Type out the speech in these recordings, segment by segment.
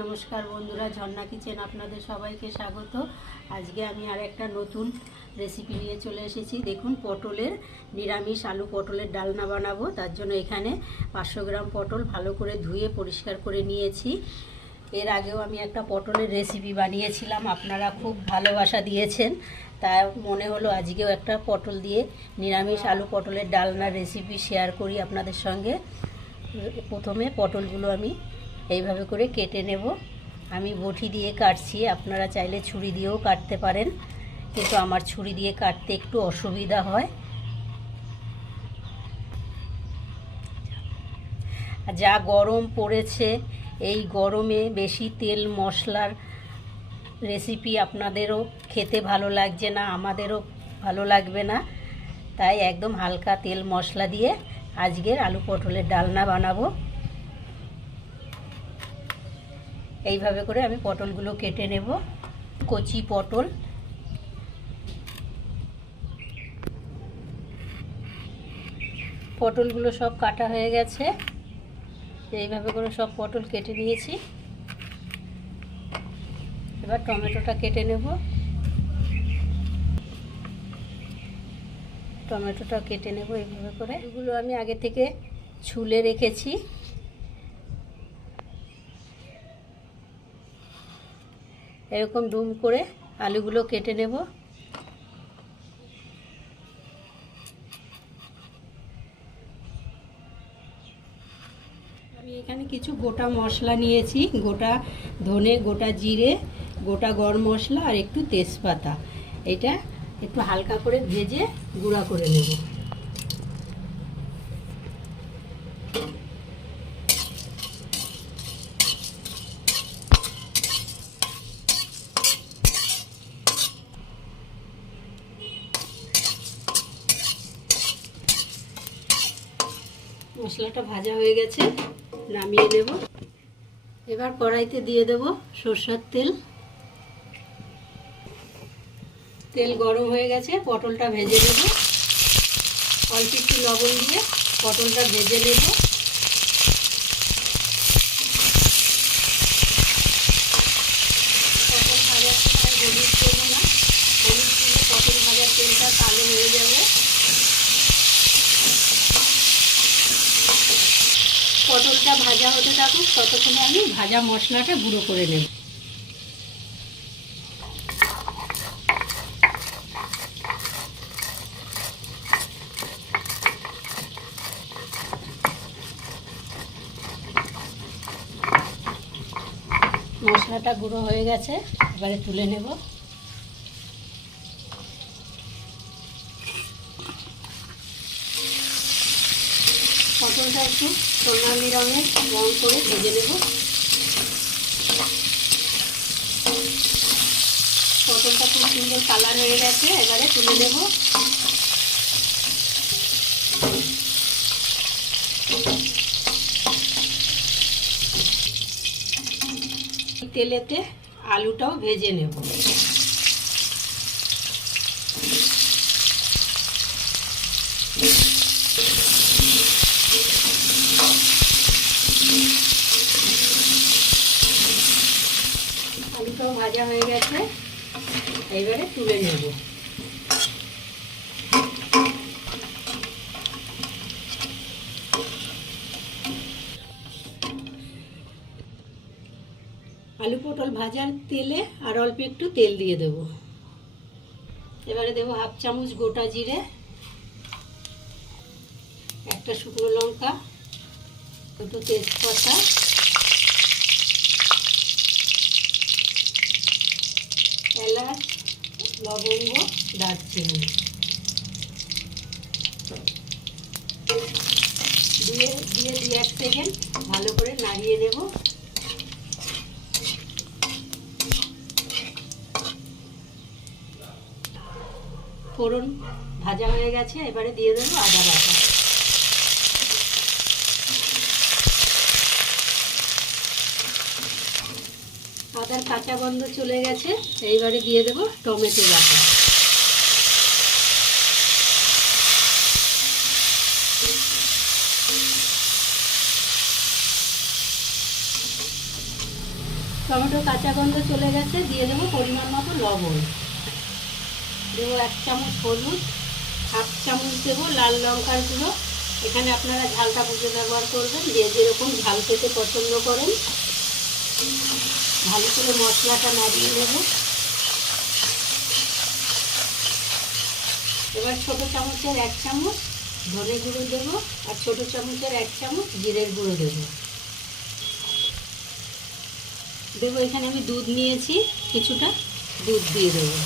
নমস্কার বন্ধুরা, ঝর্ণা কিচেন আপনাদের সবাইকে স্বাগত। আজকে আমি আর একটা নতুন রেসিপি নিয়ে চলে এসেছি। দেখুন, পটলের নিরামিষ আলু পটলের ডালনা বানাবো। তার জন্য এখানে পাঁচশো গ্রাম পটল ভালো করে ধুয়ে পরিষ্কার করে নিয়েছি। এর আগেও আমি একটা পটলের রেসিপি বানিয়েছিলাম। আপনারা খুব ভালোবাসা দিয়েছেন। তা মনে হলো আজকেও একটা পটল দিয়ে নিরামিষ আলু পটলের ডালনার রেসিপি শেয়ার করি আপনাদের সঙ্গে। প্রথমে পটলগুলো আমি এইভাবে করে কেটে নেব। আমি বটি দিয়ে কাটছি, আপনারা চাইলে ছুরি দিয়েও কাটতে পারেন, কিন্তু আমার ছুরি দিয়ে কাটতে একটু অসুবিধা হয়। যা গরম পড়েছে, এই গরমে বেশি তেল মশলার রেসিপি আপনাদেরও খেতে ভালো লাগছে না, আমাদেরও ভালো লাগবে না। তাই একদম হালকা তেল মশলা দিয়ে আজকের আলু পটলের ডালনা বানাবো। এইভাবে করে আমি পটলগুলো কেটে নেব। কচি পটল। পটলগুলো সব কাটা হয়ে গেছে। এইভাবে করে সব পটল কেটে নিয়েছি। এবার টমেটোটা কেটে নেব। টমেটোটা কেটে নেব এইভাবে করে। এগুলো আমি আগে থেকে ছুলে রেখেছি। এরকম ডুম করে আলুগুলো কেটে নেব। আমি এখানে কিছু গোটা মশলা নিয়েছি, গোটা ধনে, গোটা জিরে, গোটা গরম মশলা আর একটু তেজপাতা। এটা একটু হালকা করে ভেজে গুঁড়া করে নেব। মশলাটা ভাজা হয়ে গেছে, নামিয়ে নেব এবার কড়াইতে দিয়ে দেব সর্ষার তেল। তেল গরম হয়ে গেছে, পটলটা ভেজে নেব। অল্প একটু লবণ দিয়ে পটলটা ভেজে নেব পটল ভাজার সময় হলুদ দেবো না হলুদ দিলে পটল ভাজার তেলটা কালো হয়ে যাবে পটলটা ভাজা হতে থাকুক, ততক্ষণে আমি ভাজা মশলাটা গুঁড়ো করে নেব। মশলাটা গুঁড়ো হয়ে গেছে, এবারে তুলে নেব। পটলটা একটু সোনালি রঙের রং করে ভেজে নেব। পটলটা খুব সুন্দর কালার হয়ে গেছে, এবারে তুলে নেব। তেলেতে আলুটাও ভেজে নেব আলুটাও ভাজা হয়ে গেছে। এবারে তুলে নেব। আলু পটল ভাজার তেলে আর অল্প একটু তেল দিয়ে দেব। এবারে দেব হাফ চামচ গোটা জিরে, একটা শুকনো লঙ্কা, দুটো তেজপাতা লবঙ্গ, দারচিনি। দিয়ে দিয়ে দু এক সেকেন্ড ভালো করে নাড়িয়ে নেব। ফোড়ন ভাজা হয়ে গেছে, এবারে দিয়ে দেবো আদা বাটা। আদার কাঁচা গন্ধ চলে গেছে, এইবারে দিয়ে দেবো টমেটো বাটা। টমেটো কাঁচা গন্ধ চলে গেছে, দিয়ে দেবো পরিমাণ মতো লবণ। দেবো এক চামচ হলুদ, হাফ চামচ দেবো লাল লঙ্কার গুঁড়ো। এখানে আপনারা ঝালটা বুঝে ব্যবহার করবেন, যে যেরকম ঝাল খেতে পছন্দ করেন। ভালো করে মশলাটা নাড়িয়ে নেব। এবার ছোট চামচের এক চামচ ধনে গুঁড়ো দেবো আর ছোট চামচের এক চামচ জিরের গুঁড়ো দেবো। দেবো, এখানে আমি দুধ নিয়েছি, কিছুটা দুধ দিয়ে দেবো।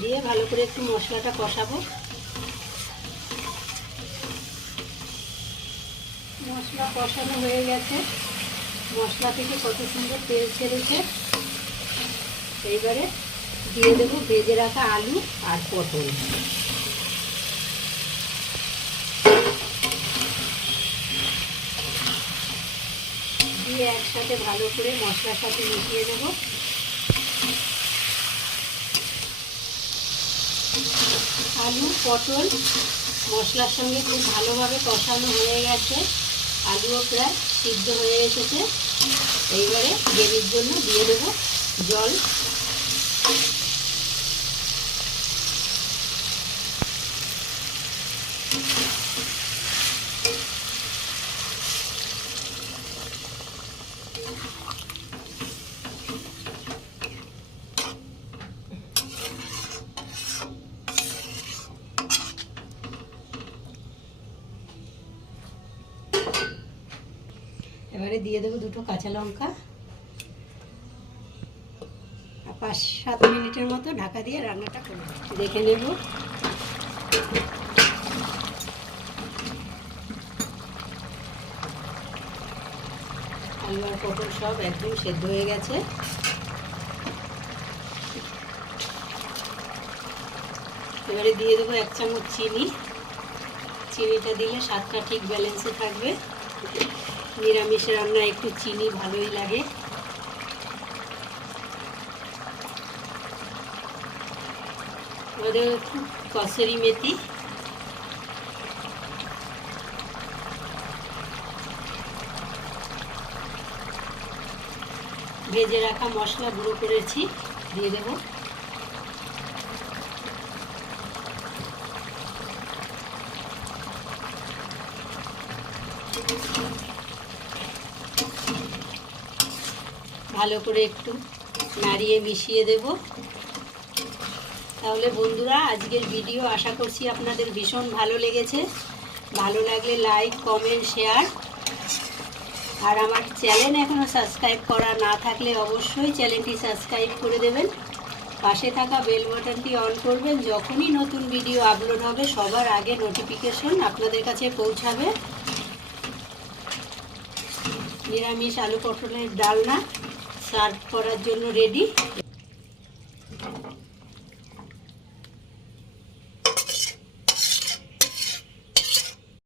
দিয়ে ভালো করে একটু মশলাটা কষাবো। মশলা কষানো হয়ে গেছে। মশলা থেকে কত সুন্দর তেল ছেড়েছে। এইবারে দিয়ে দেবো ভেজে রাখা আলু আর পটল। দিয়ে একসাথে ভালো করে মশলার সাথে মিশিয়ে দেবো। আলু, পটল মশলার সঙ্গে খুব ভালোভাবে কষানো হয়ে গেছে। আলুও প্রায় সিদ্ধ হয়ে এসেছে। এইবারে গ্রেভির জন্য দিয়ে দেবো জল। এবারে দিয়ে দেবো দুটো কাঁচা লঙ্কা। পাঁচ সাত মিনিটের মতো ঢাকা দিয়ে রান্নাটা করব দেখে নেব। আলু আর পটল সব একদম সেদ্ধ হয়ে গেছে। এবারে দিয়ে দেবো এক চামচ চিনি। চিনিটা দিলে স্বাদটা ঠিক ব্যালেন্সে থাকবে। নিরামিষ রান্না একটু চিনি ভালোই লাগে। একটু কসুরি মেথি। ভেজে রাখা মশলা গুঁড়ো করেছি, দিয়ে দেবো। ভালো করে একটু নাড়িয়ে মিশিয়ে দেব। তাহলে বন্ধুরা, আজকের ভিডিও আশা করছি আপনাদের ভীষণ ভালো লেগেছে। ভালো লাগলে লাইক কমেন্ট শেয়ার আর আমার চ্যানেল এখনও সাবস্ক্রাইব করা না থাকলে অবশ্যই চ্যানেলটি সাবস্ক্রাইব করে দেবেন। পাশে থাকা বেল বাটনটি অন করবেন। যখনই নতুন ভিডিও আপলোড হবে, সবার আগে নোটিফিকেশন আপনাদের কাছে পৌঁছাবে। নিরামিষ আলু পটলের ডালনা। সার্ভ করার জন্য রেডি